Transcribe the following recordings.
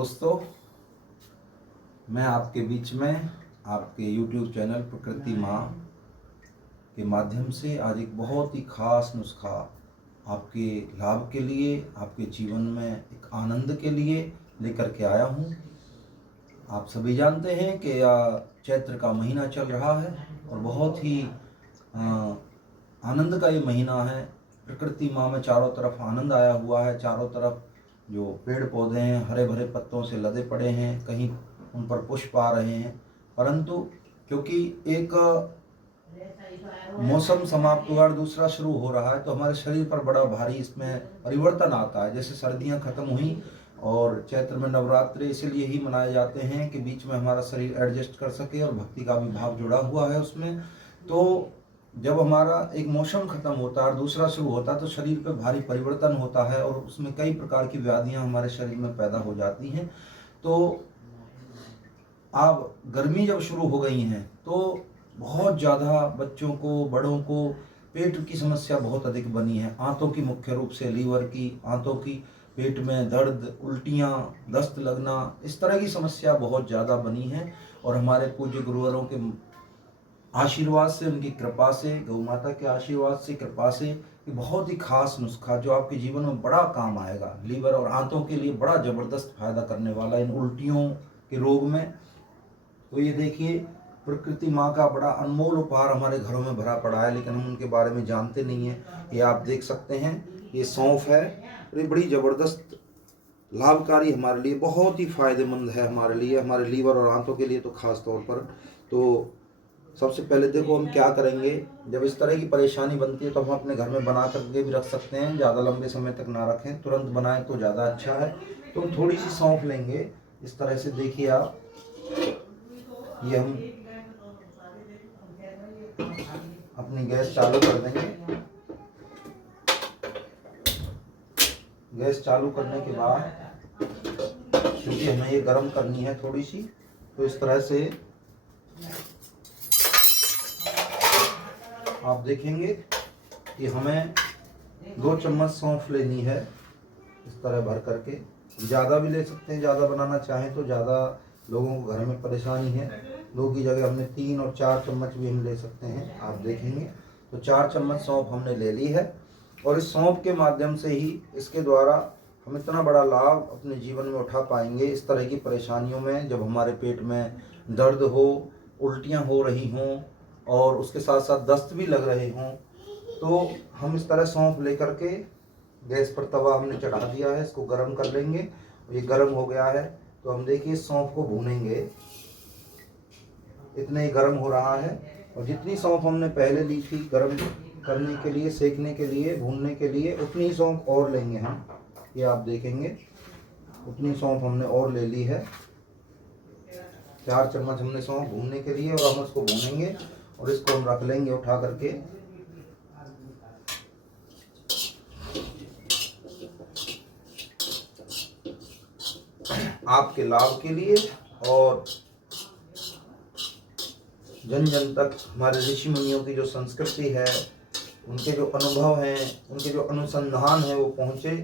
दोस्तों, मैं आपके बीच में आपके YouTube चैनल प्रकृति माँ के माध्यम से आज एक बहुत ही खास नुस्खा आपके लाभ के लिए, आपके जीवन में एक आनंद के लिए लेकर के आया हूँ। आप सभी जानते हैं कि चैत्र का महीना चल रहा है और बहुत ही आनंद का ये महीना है। प्रकृति माँ में चारों तरफ आनंद आया हुआ है। चारों तरफ जो पेड़ पौधे हैं हरे भरे पत्तों से लदे पड़े हैं, कहीं उन पर पुष्प आ रहे हैं। परंतु क्योंकि एक मौसम समाप्त हुआ और दूसरा शुरू हो रहा है, तो हमारे शरीर पर बड़ा भारी इसमें परिवर्तन आता है। जैसे सर्दियां खत्म हुई और चैत्र में नवरात्रि इसीलिए ही मनाए जाते हैं कि बीच में हमारा शरीर एडजस्ट कर सके और भक्ति का भी भाव जुड़ा हुआ है उसमें। तो जब हमारा एक मौसम खत्म होता है और दूसरा शुरू होता है तो शरीर पे भारी परिवर्तन होता है और उसमें कई प्रकार की व्याधियां हमारे शरीर में पैदा हो जाती हैं। तो अब गर्मी जब शुरू हो गई हैं तो बहुत ज़्यादा बच्चों को, बड़ों को पेट की समस्या बहुत अधिक बनी है। आंतों की, मुख्य रूप से लीवर की, आंतों की, पेट में दर्द, उल्टियाँ, दस्त लगना, इस तरह की समस्या बहुत ज़्यादा बनी है। और हमारे पूज्य गुरुवरों के आशीर्वाद से, उनकी कृपा से, गौ माता के आशीर्वाद से, कृपा से, ये बहुत ही खास नुस्खा जो आपके जीवन में बड़ा काम आएगा। लीवर और आंतों के लिए बड़ा ज़बरदस्त फायदा करने वाला इन उल्टियों के रोग में। तो ये देखिए, प्रकृति माँ का बड़ा अनमोल उपहार हमारे घरों में भरा पड़ा है, लेकिन हम उनके बारे में जानते नहीं हैं। ये आप देख सकते हैं, ये सौंफ है। ये बड़ी ज़बरदस्त लाभकारी, हमारे लिए बहुत ही फायदेमंद है, हमारे लिए, हमारे लीवर और आंतों के लिए तो खास तौर पर। तो सबसे पहले देखो हम क्या करेंगे। जब इस तरह की परेशानी बनती है तो हम अपने घर में बना करके भी रख सकते हैं। ज़्यादा लंबे समय तक ना रखें, तुरंत बनाएं तो ज़्यादा अच्छा है। तो हम थोड़ी सी सौंफ लेंगे इस तरह से। देखिए आप, ये हम अपनी गैस चालू कर देंगे। गैस चालू करने के बाद, क्योंकि हमें ये गर्म करनी है थोड़ी सी, तो इस तरह से आप देखेंगे कि हमें 2 चम्मच सौंफ लेनी है इस तरह भर करके। ज़्यादा भी ले सकते हैं, ज़्यादा बनाना चाहें तो। ज़्यादा लोगों को घर में परेशानी है, 2 की जगह हमने 3 और 4 चम्मच भी हम ले सकते हैं। आप देखेंगे तो 4 चम्मच सौंफ हमने ले ली है। और इस सौंफ के माध्यम से ही, इसके द्वारा हम इतना बड़ा लाभ अपने जीवन में उठा पाएंगे। इस तरह की परेशानियों में, जब हमारे पेट में दर्द हो, उल्टियाँ हो रही हों और उसके साथ साथ दस्त भी लग रहे हों, तो हम इस तरह सौंफ लेकर के गैस पर तवा हमने चढ़ा दिया है, इसको गर्म कर लेंगे। ये गर्म हो गया है तो हम देखिए सौंफ को भूनेंगे। इतने ही गर्म हो रहा है। और जितनी सौंफ हमने पहले ली थी गर्म करने के लिए, सेकने के लिए, भूनने के लिए, उतनी ही सौंफ और लेंगे हम। ये आप देखेंगे उतनी सौंफ हमने और ले ली है। 4 चम्मच हमने सौंफ भूनने के लिए, और हम उसको भूनेंगे और इसको हम रख लेंगे उठा करके। आपके लाभ के लिए और जन जन तक हमारे ऋषि मुनियों की जो संस्कृति है, उनके जो अनुभव हैं, उनके जो अनुसंधान है वो पहुँचे।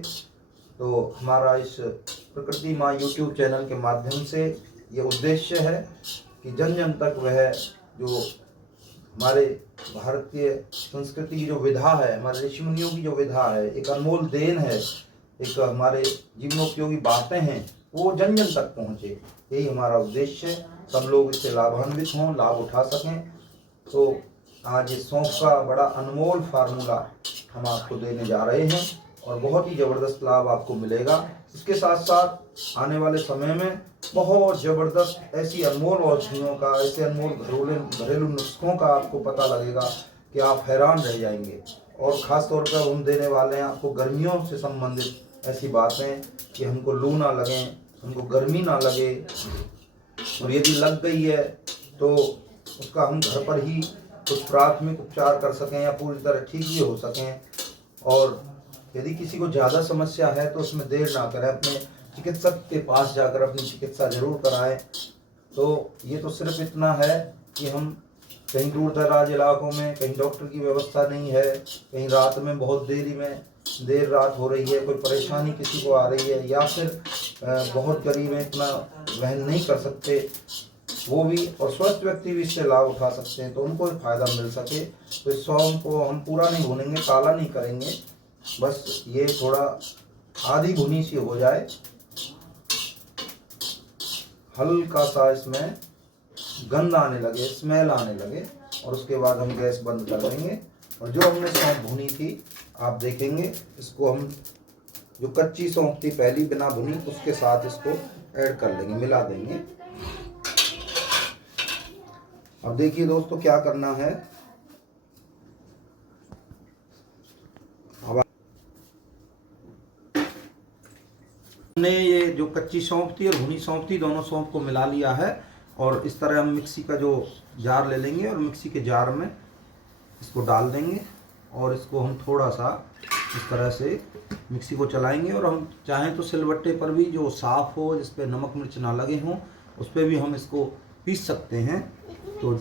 तो हमारा इस प्रकृति माँ YouTube चैनल के माध्यम से ये उद्देश्य है कि जन जन तक वह जो हमारे भारतीय संस्कृति की जो विधा है, हमारे ऋषि मुनियों की जो विधा है, एक अनमोल देन है, एक हमारे जीवनोपयोगी बातें हैं, वो जन जन तक पहुँचे। यही हमारा उद्देश्य है, सब लोग इससे लाभान्वित हों, लाभ उठा सकें। तो आज इस सौंफ का बड़ा अनमोल फार्मूला हम आपको देने जा रहे हैं और बहुत ही ज़बरदस्त लाभ आपको मिलेगा। इसके साथ साथ आने वाले समय में बहुत ज़बरदस्त ऐसी अनमोल औषधियों का, ऐसे अनमोल घरेलू नुस्खों का आपको पता लगेगा कि आप हैरान रह जाएंगे। और ख़ास तौर पर हम देने वाले हैं आपको गर्मियों से संबंधित ऐसी बातें कि हमको लू ना लगे, हमको गर्मी ना लगे, और यदि लग गई है तो उसका हम घर पर ही कुछ प्राथमिक उपचार कर सकें या पूरी तरह ठीक भी हो सकें। और यदि किसी को ज़्यादा समस्या है तो उसमें देर ना करें, अपने चिकित्सक के पास जाकर अपनी चिकित्सा जरूर कराएं। तो ये तो सिर्फ इतना है कि हम कहीं दूर दराज इलाकों में, कहीं डॉक्टर की व्यवस्था नहीं है, कहीं रात में बहुत देरी में देर रात हो रही है, कोई परेशानी किसी को आ रही है, या फिर बहुत गरीब है, इतना वहन नहीं कर सकते वो भी, और स्वस्थ व्यक्ति भी इससे लाभ उठा सकते हैं, तो उनको भी फायदा मिल सके। तो इस सौंफ को हम पूरा नहीं भूनेंगे, काला नहीं करेंगे, बस ये थोड़ा आधी भुनी सी हो जाए, हल्का सा इसमें गंध आने लगे, स्मेल आने लगे, और उसके बाद हम गैस बंद कर देंगे। और जो हमने सौंफ भुनी थी आप देखेंगे, इसको हम जो कच्ची सौंफ थी पहली बिना भुनी, उसके साथ इसको ऐड कर लेंगे, मिला देंगे। अब देखिए दोस्तों क्या करना है। अब हमने ये जो कच्ची सौंफ थी और भुनी सौंफ थी, दोनों सौंफ को मिला लिया है, और इस तरह हम मिक्सी का जो जार ले लेंगे और मिक्सी के जार में इसको डाल देंगे, और इसको हम थोड़ा सा इस तरह से मिक्सी को चलाएंगे। और हम चाहें तो सिलबट्टे पर भी जो साफ़ हो, जिस पे नमक मिर्च ना लगे हों, उस पर भी हम इसको पीस सकते हैं। तो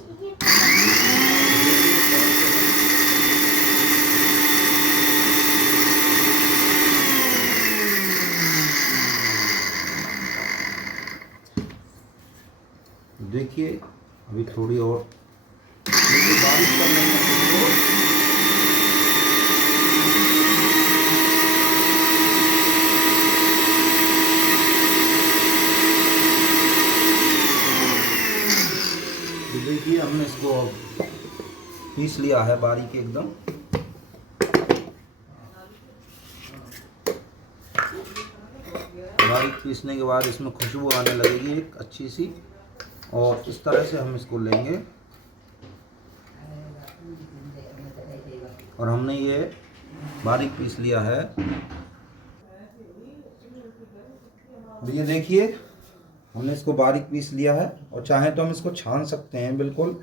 देखिए अभी थोड़ी और बारिश कर लेंगे इसको। देखिए हमने इसको पीस लिया है बारीक एकदम। बारीक पीसने के बाद इसमें खुशबू आने लगेगी एक अच्छी सी, और इस तरह से हम इसको लेंगे। और हमने ये बारीक पीस लिया है। ये देखिए हमने इसको बारीक पीस लिया है, और चाहे तो हम इसको छान सकते हैं बिल्कुल,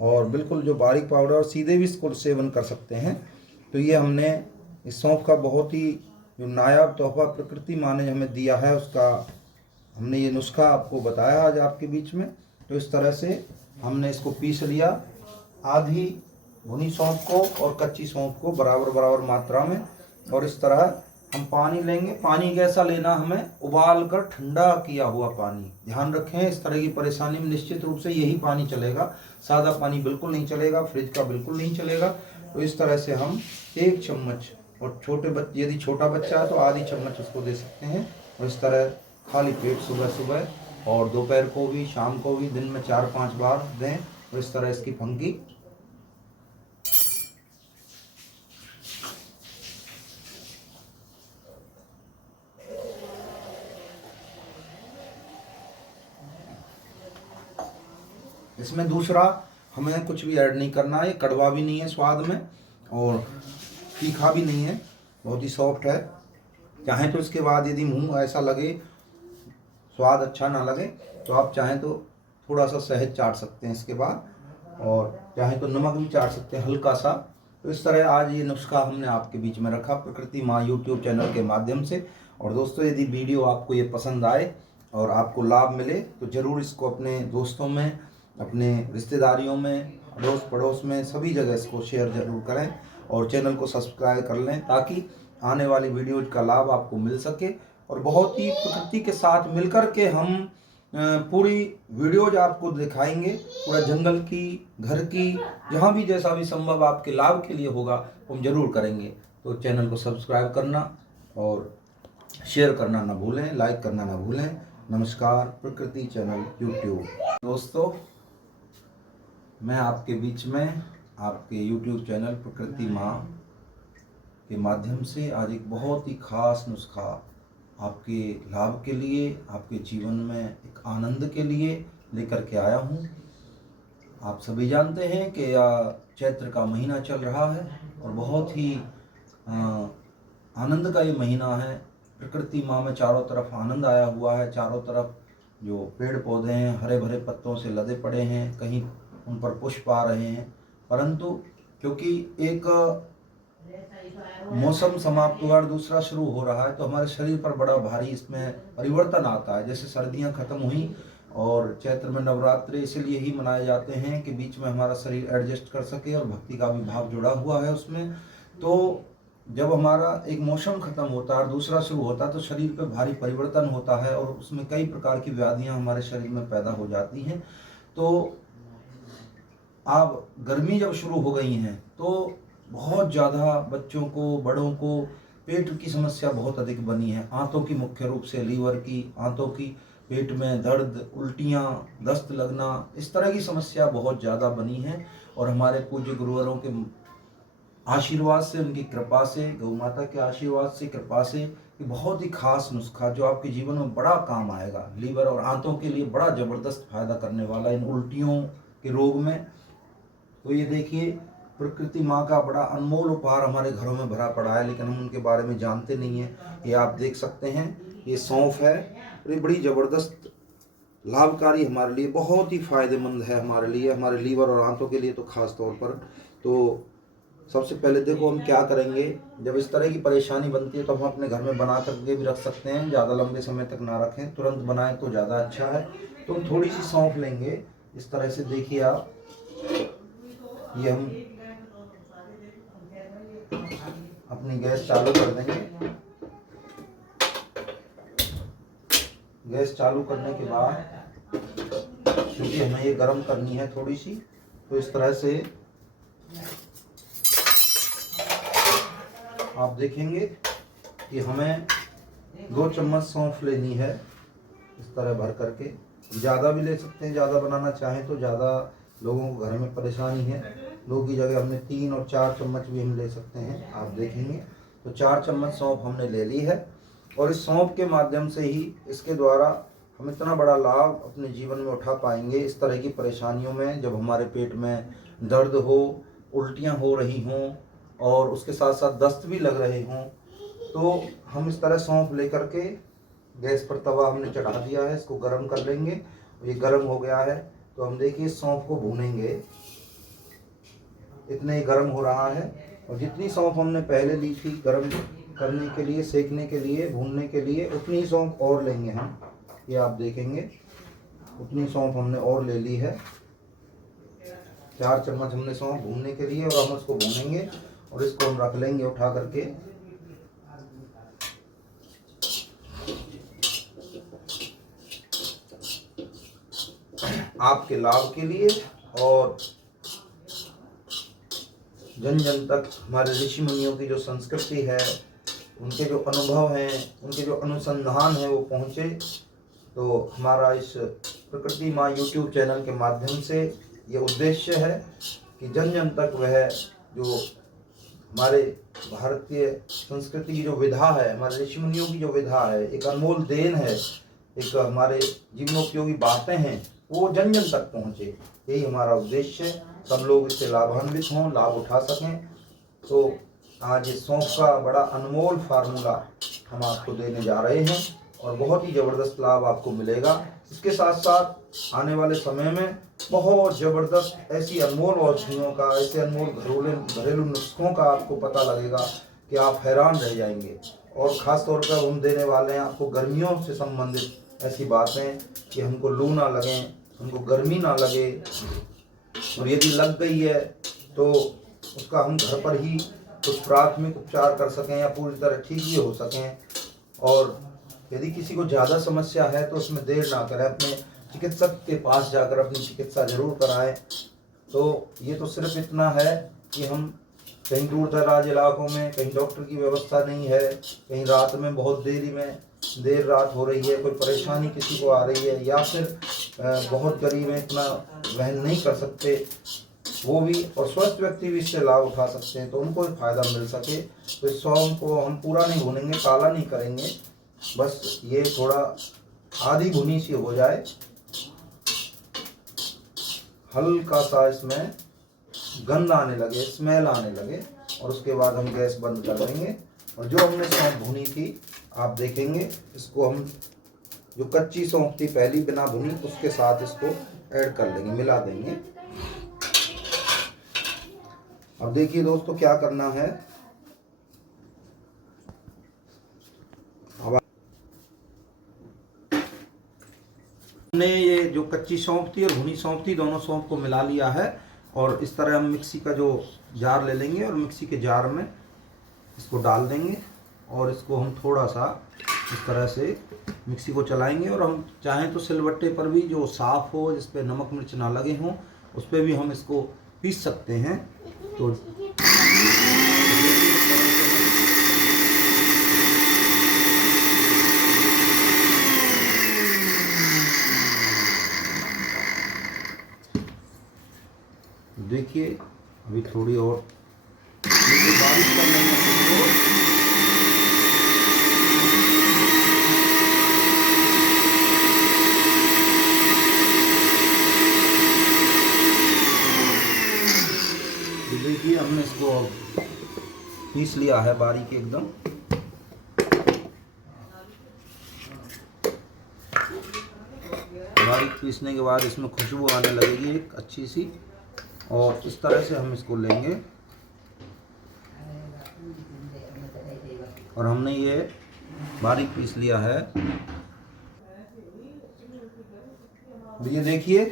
और बिल्कुल जो बारीक पाउडर, और सीधे भी इसको सेवन कर सकते हैं। तो ये हमने इस सौंफ का बहुत ही जो नायाब तोहफा प्रकृति माँ ने हमें दिया है, उसका हमने ये नुस्खा आपको बताया आज आपके बीच में। तो इस तरह से हमने इसको पीस लिया, आधी भुनी सौंफ को और कच्ची सौंफ को बराबर बराबर मात्रा में। और इस तरह हम पानी लेंगे। पानी कैसा लेना, हमें उबाल कर ठंडा किया हुआ पानी, ध्यान रखें। इस तरह की परेशानी में निश्चित रूप से यही पानी चलेगा, सादा पानी बिल्कुल नहीं चलेगा, फ्रिज का बिल्कुल नहीं चलेगा। तो इस तरह से हम 1 चम्मच, और छोटे बच्चे यदि छोटा बच्चा है तो आधी चम्मच उसको दे सकते हैं। और इस तरह खाली पेट सुबह सुबह और दोपहर को भी, शाम को भी, दिन में 4-5 बार दें। और इस तरह इसकी फंकी इसमें दूसरा हमें कुछ भी ऐड नहीं करना है। ये कड़वा भी नहीं है स्वाद में, और तीखा भी नहीं है, बहुत ही सॉफ्ट है। चाहें तो इसके बाद यदि मुंह ऐसा लगे, स्वाद अच्छा ना लगे, तो आप चाहें तो थोड़ा सा शहद चाट सकते हैं इसके बाद, और चाहें तो नमक भी चाट सकते हैं हल्का सा। तो इस तरह आज ये नुस्खा हमने आपके बीच में रखा प्रकृति माँ यूट्यूब चैनल के माध्यम से। और दोस्तों यदि वीडियो आपको ये पसंद आए और आपको लाभ मिले तो ज़रूर इसको अपने दोस्तों में, अपने रिश्तेदारियों में, अड़ोस पड़ोस में, सभी जगह इसको शेयर ज़रूर करें, और चैनल को सब्सक्राइब कर लें, ताकि आने वाली वीडियोज का लाभ आपको मिल सके। और बहुत ही प्रकृति के साथ मिलकर के हम पूरी वीडियोज आपको दिखाएंगे, पूरा जंगल की, घर की, जहाँ भी जैसा भी संभव आपके लाभ के लिए होगा हम जरूर करेंगे। तो चैनल को सब्सक्राइब करना और शेयर करना ना भूलें, लाइक करना ना भूलें। नमस्कार, प्रकृति चैनल यूट्यूब। दोस्तों मैं आपके बीच में आपके यूट्यूब चैनल प्रकृति माँ के माध्यम से आज एक बहुत ही खास नुस्खा आपके लाभ के लिए, आपके जीवन में एक आनंद के लिए लेकर के आया हूँ। आप सभी जानते हैं कि चैत्र का महीना चल रहा है, और बहुत ही आनंद का ये महीना है। प्रकृति माँ में चारों तरफ आनंद आया हुआ है। चारों तरफ जो पेड़ पौधे हैं हरे भरे पत्तों से लदे पड़े हैं, कहीं उन पर पुष्प आ रहे हैं, परंतु क्योंकि एक मौसम समाप्त हुआ और दूसरा शुरू हो रहा है, तो हमारे शरीर पर बड़ा भारी इसमें परिवर्तन आता है। जैसे सर्दियां खत्म हुई और चैत्र में नवरात्रि इसीलिए ही मनाए जाते हैं कि बीच में हमारा शरीर एडजस्ट कर सके, और भक्ति का भी भाव जुड़ा हुआ है उसमें। तो जब हमारा एक मौसम खत्म होता है और दूसरा शुरू होता है तो शरीर पे भारी परिवर्तन होता है और उसमें कई प्रकार की व्याधियां हमारे शरीर में पैदा हो जाती हैं। तो अब गर्मी जब शुरू हो गई हैं तो बहुत ज़्यादा बच्चों को, बड़ों को पेट की समस्या बहुत अधिक बनी है। आंतों की, मुख्य रूप से लीवर की, आंतों की, पेट में दर्द, उल्टियाँ, दस्त लगना, इस तरह की समस्या बहुत ज़्यादा बनी है। और हमारे पूज्य गुरुवरों के आशीर्वाद से, उनकी कृपा से, गौ माता के आशीर्वाद से, कृपा से, ये बहुत ही खास नुस्खा जो आपके जीवन में बड़ा काम आएगा, लीवर और आंतों के लिए बड़ा ज़बरदस्त फायदा करने वाला इन उल्टियों के रोग में। तो ये देखिए, प्रकृति माँ का बड़ा अनमोल उपहार हमारे घरों में भरा पड़ा है, लेकिन हम उनके बारे में जानते नहीं हैं। ये आप देख सकते हैं, ये सौंफ है और ये बड़ी ज़बरदस्त लाभकारी हमारे लिए, बहुत ही फायदेमंद है हमारे लिए, हमारे लीवर और आंतों के लिए तो खास तौर पर। तो सबसे पहले देखो हम क्या करेंगे, जब इस तरह की परेशानी बनती है तो हम अपने घर में बना करके भी रख सकते हैं, ज़्यादा लंबे समय तक ना रखें, तुरंत बनाएं तो ज़्यादा अच्छा है। तो हम थोड़ी सी सौंफ लेंगे, इस तरह से देखिए आप, ये हम अपनी गैस चालू कर देंगे। गैस चालू करने के बाद, क्योंकि हमें ये गर्म करनी है थोड़ी सी, तो इस तरह से आप देखेंगे कि हमें 2 चम्मच सौंफ लेनी है, इस तरह भर करके। ज़्यादा भी ले सकते हैं, ज़्यादा बनाना चाहें तो। ज़्यादा लोगों को घर में परेशानी है, 2 की जगह हमने 3 और 4 चम्मच भी हम ले सकते हैं, आप देखेंगे। तो 4 चम्मच सौंफ हमने ले ली है और इस सौंफ के माध्यम से ही, इसके द्वारा हम इतना बड़ा लाभ अपने जीवन में उठा पाएंगे। इस तरह की परेशानियों में, जब हमारे पेट में दर्द हो, उल्टियाँ हो रही हों और उसके साथ साथ दस्त भी लग रहे हों, तो हम इस तरह सौंफ लेकर के गैस पर तवा हमने चढ़ा दिया है, इसको गर्म कर लेंगे। ये गर्म हो गया है तो हम देखिए सौंफ को भूनेंगे, इतने ही गर्म हो रहा है। और जितनी सौंफ हमने पहले ली थी गर्म करने के लिए, सेकने के लिए, भूनने के लिए, उतनी सौंफ और लेंगे हम। ये आप देखेंगे, उतनी सौंफ हमने और ले ली है। 4 चम्मच हमने सौंफ भूनने के लिए, और हम उसको भूनेंगे और इसको हम रख लेंगे उठा करके। आपके लाभ के लिए और जन जन तक हमारे ऋषि मुनियों की जो संस्कृति है, उनके जो अनुभव हैं, उनके जो अनुसंधान है वो पहुँचे। तो हमारा इस प्रकृति माँ यूट्यूब चैनल के माध्यम से ये उद्देश्य है कि जन जन तक वह जो हमारे भारतीय संस्कृति की जो विधा है, हमारे ऋषि मुनियों की जो विधा है, एक अनमोल देन है, एक हमारे जीवनोपयोगी बातें हैं, वो जन जन तक पहुँचे। यही हमारा उद्देश्य है, सब लोग इससे लाभान्वित हों, लाभ उठा सकें। तो आज इस सौंफ का बड़ा अनमोल फार्मूला हम आपको देने जा रहे हैं और बहुत ही ज़बरदस्त लाभ आपको मिलेगा। इसके साथ साथ आने वाले समय में बहुत ज़बरदस्त ऐसी अनमोल औषधियों का, ऐसे अनमोल घरेलू नुस्खों का आपको पता लगेगा कि आप हैरान रह जाएंगे। और ख़ास तौर पर हम देने वाले हैं आपको गर्मियों से संबंधित ऐसी बातें कि हमको लू ना लगे, हमको गर्मी ना लगे, और यदि लग गई है तो उसका हम घर पर ही कुछ प्राथमिक उपचार कर सकें या पूरी तरह ठीक भी हो सकें। और यदि किसी को ज़्यादा समस्या है तो उसमें देर ना करें, अपने चिकित्सक के पास जाकर अपनी चिकित्सा जरूर कराएं। तो ये तो सिर्फ इतना है कि हम कहीं दूर दराज इलाकों में कहीं डॉक्टर की व्यवस्था नहीं है, कहीं रात में बहुत देर रात हो रही है, कोई परेशानी किसी को आ रही है, या फिर बहुत गरीब हैं, इतना वहन नहीं कर सकते, वो भी और स्वस्थ व्यक्ति भी इससे लाभ उठा सकते हैं, तो उनको भी फायदा मिल सके। तो इस सौंफ को हम पूरा नहीं भूनेंगे, काला नहीं करेंगे, बस ये थोड़ा आधी भुनी सी हो जाए, हल्का सा इसमें गंध आने लगे, स्मेल आने लगे, और उसके बाद हम गैस बंद कर देंगे। और जो हमने सौंफ भुनी थी आप देखेंगे, इसको हम जो कच्ची सौंफ थी पहली बिना भुनी, उसके साथ इसको ऐड कर लेंगे, मिला देंगे। अब देखिए दोस्तों क्या करना है। अब हमने ये जो कच्ची सौंफ थी और भुनी सौंफ थी, दोनों सौंफ को मिला लिया है, और इस तरह हम मिक्सी का जो जार ले लेंगे और मिक्सी के जार में इसको डाल देंगे और इसको हम थोड़ा सा इस तरह से मिक्सी को चलाएंगे। और हम चाहें तो सिलबट्टे पर भी जो साफ़ हो, जिस पे नमक मिर्च ना लगे हों, उस पर भी हम इसको पीस सकते हैं। तो देखिए अभी थोड़ी और बारिश कर लेंगे इसको। देखिए हमने इसको पीस लिया है बारीक एकदम। बारीक पीसने के बाद इसमें खुशबू आने लगेगी एक अच्छी सी, और इस तरह से हम इसको लेंगे। और हमने ये बारीक पीस लिया है। ये देखिए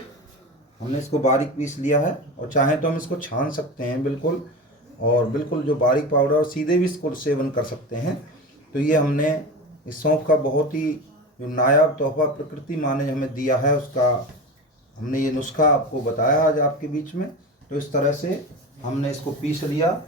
हमने इसको बारीक पीस लिया है, और चाहें तो हम इसको छान सकते हैं बिल्कुल, और बिल्कुल जो बारीक पाउडर, और सीधे भी इसको सेवन कर सकते हैं। तो ये हमने इस सौंफ का बहुत ही जो नायाब तोहफा प्रकृति माँ ने हमें दिया है, उसका हमने ये नुस्खा आपको बताया आज आपके बीच में। तो इस तरह से हमने इसको पीस लिया,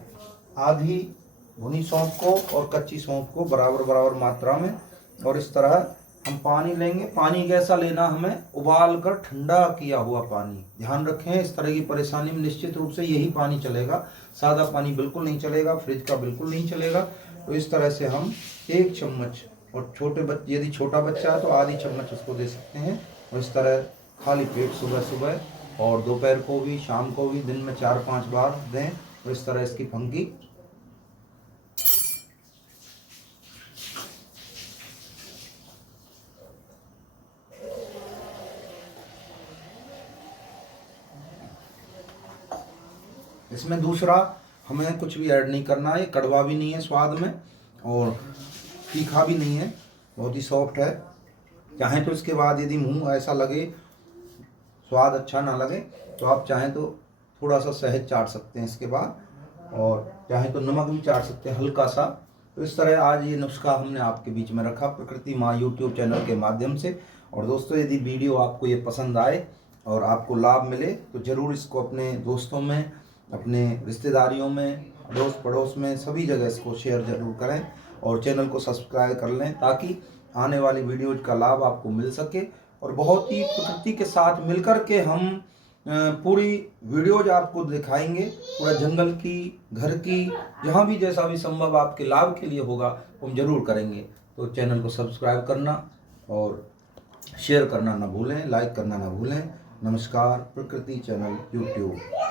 आधी भुनी सौंफ को और कच्ची सौंफ को बराबर बराबर मात्रा में। और इस तरह हम पानी लेंगे। पानी कैसा लेना, हमें उबाल कर ठंडा किया हुआ पानी। ध्यान रखें, इस तरह की परेशानी में निश्चित रूप से यही पानी चलेगा, सादा पानी बिल्कुल नहीं चलेगा, फ्रिज का बिल्कुल नहीं चलेगा। तो इस तरह से हम 1 चम्मच, और छोटे बच्चे यदि छोटा बच्चा है तो आधी चम्मच उसको दे सकते हैं। और इस तरह खाली पेट सुबह सुबह और दोपहर को भी, शाम को भी, दिन में 4-5 बार दें। तो इस तरह इसकी फंकी इसमें दूसरा हमें कुछ भी ऐड नहीं करना है। कड़वा भी नहीं है स्वाद में, और तीखा भी नहीं है, बहुत ही सॉफ्ट है। चाहें तो इसके बाद यदि मुंह ऐसा लगे, स्वाद अच्छा ना लगे, तो आप चाहें तो थोड़ा सा शहद चाट सकते हैं इसके बाद, और चाहें तो नमक भी चाट सकते हैं हल्का सा। तो इस तरह आज ये नुस्खा हमने आपके बीच में रखा प्रकृति माँ यूट्यूब चैनल के माध्यम से। और दोस्तों, यदि वीडियो आपको ये पसंद आए और आपको लाभ मिले तो ज़रूर इसको अपने दोस्तों में, अपने रिश्तेदारियों में, अड़ोस पड़ोस में, सभी जगह इसको शेयर ज़रूर करें, और चैनल को सब्सक्राइब कर लें, ताकि आने वाली वीडियोज़ का लाभ आपको मिल सके। और बहुत ही प्रकृति के साथ मिलकर के हम पूरी वीडियोज आपको दिखाएंगे, पूरा जंगल की, घर की, जहाँ भी जैसा भी संभव आपके लाभ के लिए होगा हम जरूर करेंगे। तो चैनल को सब्सक्राइब करना और शेयर करना ना भूलें, लाइक करना ना भूलें। नमस्कार, प्रकृति चैनल यूट्यूब।